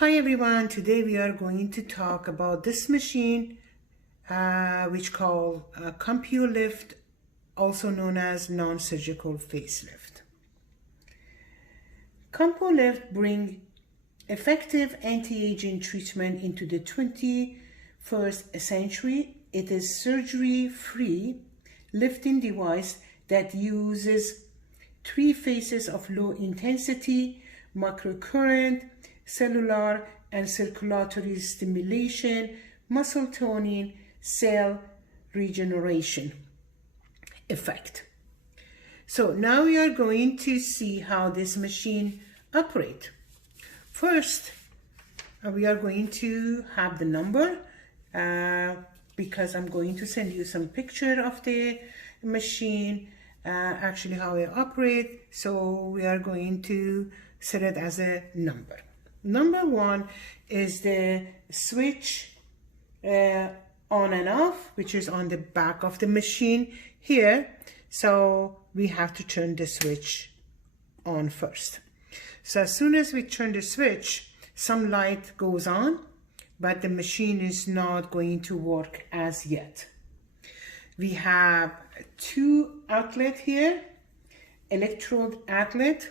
Hi everyone, today we are going to talk about this machine which called Compu-Lift, also known as non-surgical facelift. Compu-Lift bring effective anti-aging treatment into the 21st century. It is surgery-free lifting device that uses 3 phases of low intensity, microcurrent, cellular and circulatory stimulation, muscle toning, cell regeneration effect. So now we are going to see how this machine operates. First, we are going to have the number because I'm going to send you some picture of the machine, actually how it operates. So we are going to set it as a number. Number 1 is the switch on and off, which is on the back of the machine here. So we have to turn the switch on first. So as soon as we turn the switch, some light goes on, but the machine is not going to work as yet. We have 2 outlets here, electrode outlet,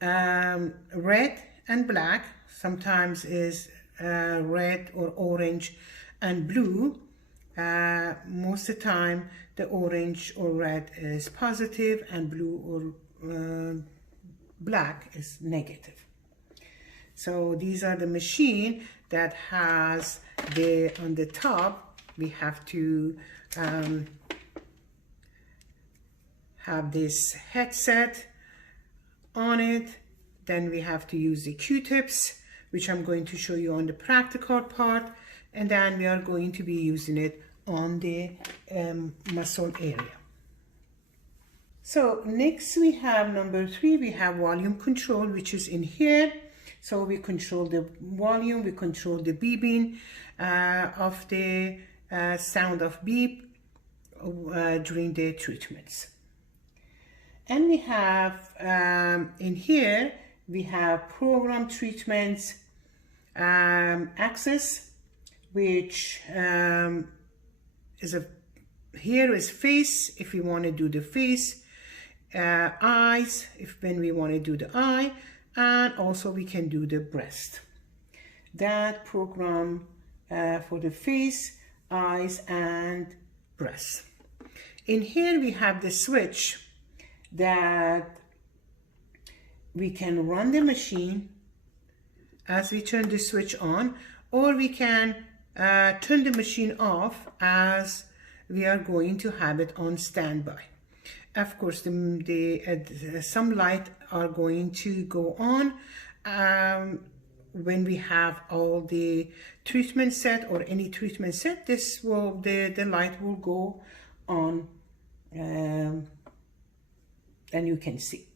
red and black, sometimes is red or orange and blue. Most of the time the orange or red is positive and blue or black is negative. So these are the machine that has on the top we have to have this headset on it. Then we have to use the Q-tips, which I'm going to show you on the practical part, and then we are going to be using it on the muscle area. So next we have number 3, we have volume control, which is in here. So we control the volume, we control the beeping of the sound of beep during the treatments. And we have in here we have program treatments axis, which is here is face if we want to do the face, eyes when we want to do the eye, and also we can do the breast. That program for the face, eyes and breast. In here we have the switch that we can run the machine as we turn the switch on, or we can turn the machine off as we are going to have it on standby. Of course, some light are going to go on when we have all the treatment set or any treatment set. The light will go on and you can see.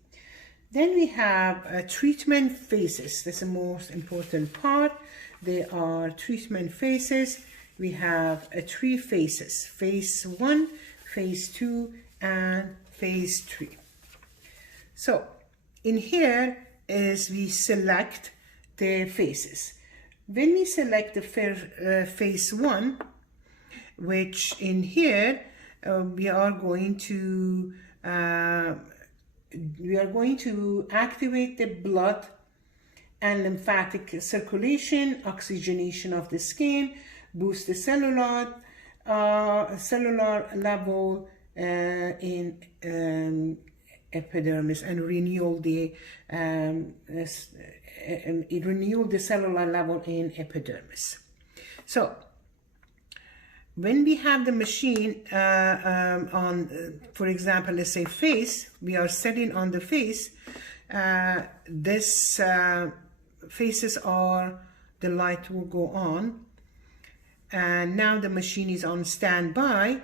Then we have treatment phases. That's the most important part. There are treatment phases. We have 3 phases: phase 1, phase 2, and phase 3. So in here is we select the phases. When we select the phase 1, which in here we are going to activate the blood and lymphatic circulation, oxygenation of the skin, boost the cellular level in epidermis, and renew the cellular level in epidermis. So when we have the machine on, for example, let's say face, we are setting on the face, this faces are, the light will go on, and now the machine is on standby.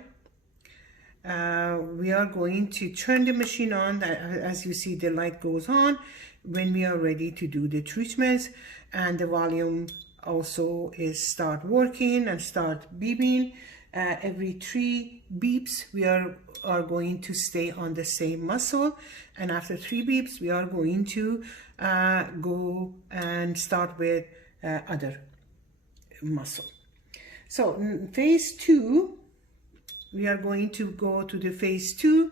We are going to turn the machine on. As you see, the light goes on when we are ready to do the treatments, and the volume also is start working and start beeping every 3 beeps we are going to stay on the same muscle, and after 3 beeps we are going to go and start with other muscle. So in phase 2, we are going to go to the phase 2.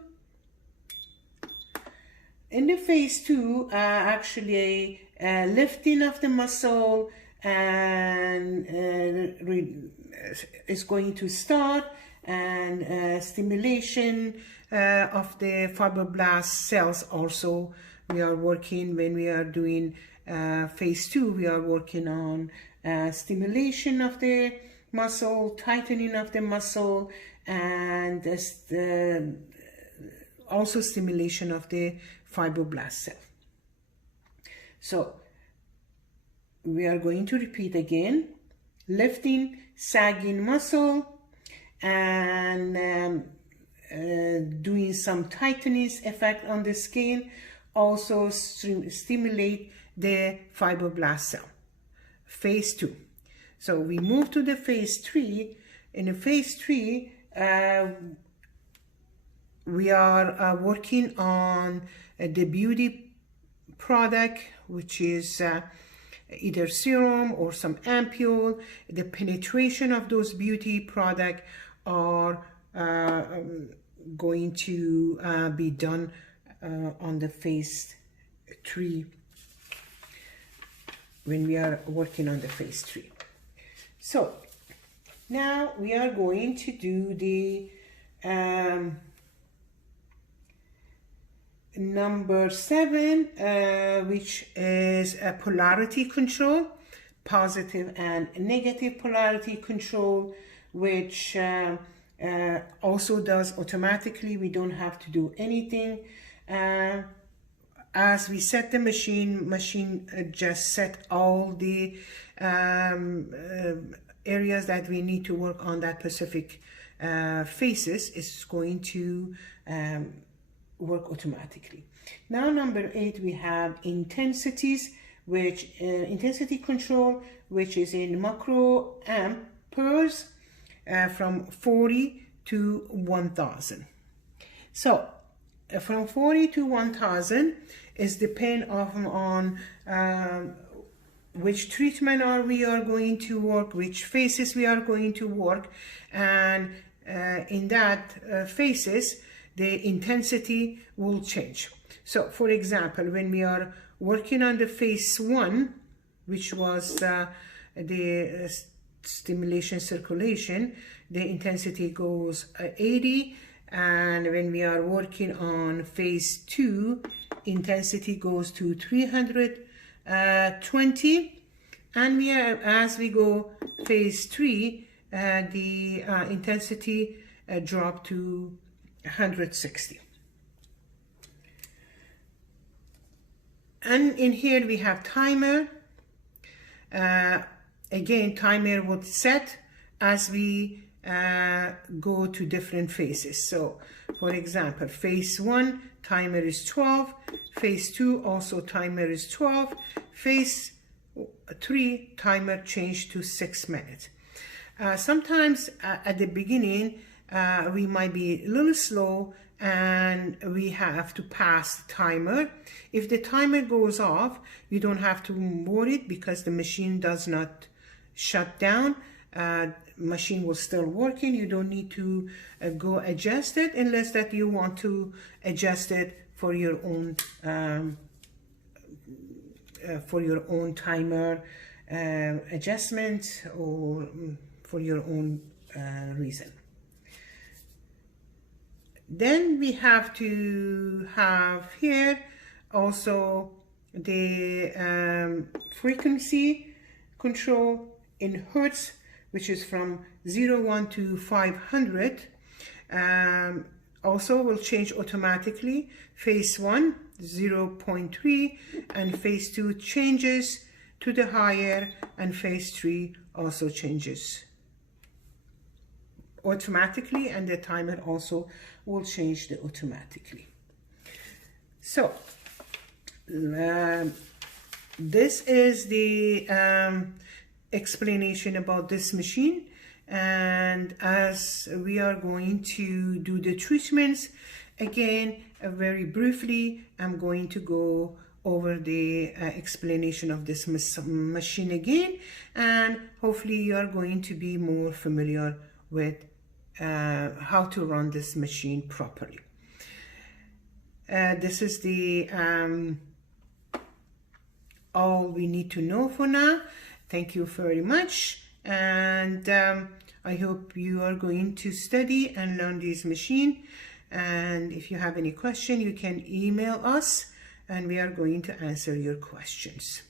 In the phase 2, actually lifting of the muscle and is going to start, and stimulation of the fibroblast cells also we are working. When we are doing phase 2, we are working on stimulation of the muscle, tightening of the muscle, and also stimulation of the fibroblast cell. So we are going to repeat again: lifting, sagging muscle, and doing some tightening effect on the skin. Also stimulate the fibroblast cell. Phase 2. So we move to the phase 3. In the phase 3, we are working on the beauty product, which is either serum or some ampule. The penetration of those beauty products are going to be done on the phase 3, when we are working on the phase 3. So now we are going to do the number 7, which is a polarity control, positive and negative polarity control, which also does automatically. We don't have to do anything. As we set the machine just set all the areas that we need to work on that specific phases. Is going to work automatically. Now number 8, we have intensities, which intensity control, which is in microamperes, from 40 to 1000. So from 40 to 1000 is depend on which treatment we are going to work, which phases we are going to work, and in that phases the intensity will change. So for example, when we are working on the phase 1, which was the stimulation circulation, the intensity goes 80, and when we are working on phase 2, intensity goes to 320, and as we go phase 3, the intensity dropped to 160. And in here we have timer. Again, timer would set as we go to different phases. So for example, phase 1 timer is 12, phase 2 also timer is 12, phase 3 timer changed to 6 minutes. Sometimes at the beginning we might be a little slow and we have to pass the timer. If the timer goes off, you don't have to worry because the machine does not shut down. Machine will still working. You don't need to go adjust it unless that you want to adjust it for your own timer adjustment, or for your own reason. Then we have to have here also the frequency control in hertz, which is from 01 to 500. Also will change automatically. Phase 1 0.3, and phase 2 changes to the higher, and phase 3 also changes automatically, and the timer also will change automatically. So this is the explanation about this machine. And as we are going to do the treatments, again, very briefly, I'm going to go over the explanation of this machine again, and hopefully you are going to be more familiar with how to run this machine properly. This is the all we need to know for now. Thank you very much, and I hope you are going to study and learn this machine. And if you have any question, you can email us and we are going to answer your questions.